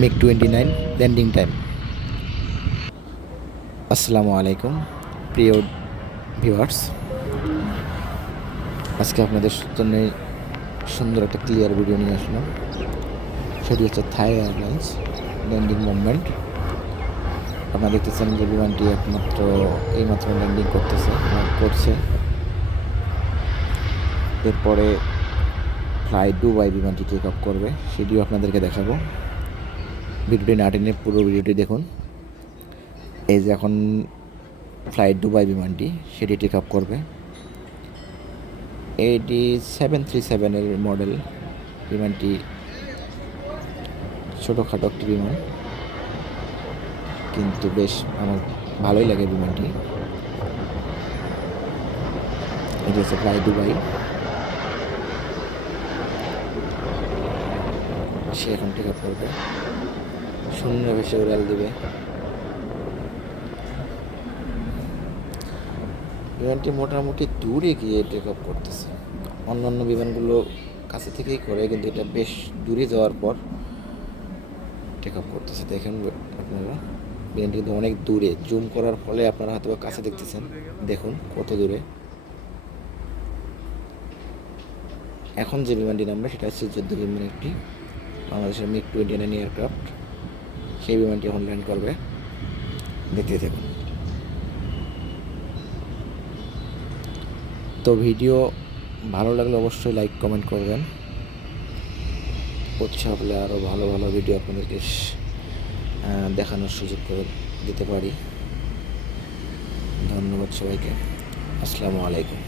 MiG twenty nine landing time আসসালামু আলাইকুম প্রিয় ভিউয়ার্স আজকে আপনাদের জন্য সুন্দর একটা ক্লিয়ার ভিডিও নিয়ে আসলাম। সেটি হচ্ছে থাই এয়ারলাইন্স ল্যান্ডিং মুভমেন্ট আপনারা দেখতেছেন যে বিমানটি একমাত্র, এইমাত্র ল্যান্ডিং করতেছে করছে। এরপরে ফ্লাই দুবাই বিমানটি টেক অফ করবে, সেটিও আপনাদেরকে দেখাবো। ভিডিওটি না টেনে পুরো ভিডিওটি দেখুন। এই যে এখন ফ্লাইট দুবাই বিমানটি, সেটি টেক আপ করবে। এটি সেভেন থ্রি সেভেনের মডেল বিমানটি, ছোটোখাটো একটি বিমান। কিন্তু বেশ আমার ভালোই লাগে বিমানটি। এটি হচ্ছে ফ্লাই দুবাই। সে এখন টেক আপ করবে। শূন্য ভেসে উড়াল দিবে। বিমানটি মোটামুটি দূরে গিয়ে টেক অফ করতেছে। অন্যান্য বিমানগুলো কাছে থেকেই করে, কিন্তু এটা বেশ দূরে যাওয়ার পর টেক অফ করতেছে। দেখেন আপনারা, বিমানটি কিন্তু অনেক দূরে। জুম করার ফলে আপনারা হয়তো কাছে দেখতেছেন। দেখুন কত দূরে। এখন যে বিমানটি নামবে, সেটা হচ্ছে যুদ্ধ বিমান একটি বাংলাদেশের মিগ টোয়েন্টি নাইন এয়ারক্রাফট সেই বিমানটি এখন ল্যান্ড করবে। দেখতে থাকুন। তো ভিডিও ভালো লাগলে অবশ্যই লাইক কমেন্ট করবেন। উৎসাহ হলে আরও ভালো ভালো ভিডিও আপনাদেরকে দেখানোর সুযোগ করে দিতে পারি। ধন্যবাদ সবাইকে। আসসালামু আলাইকুম।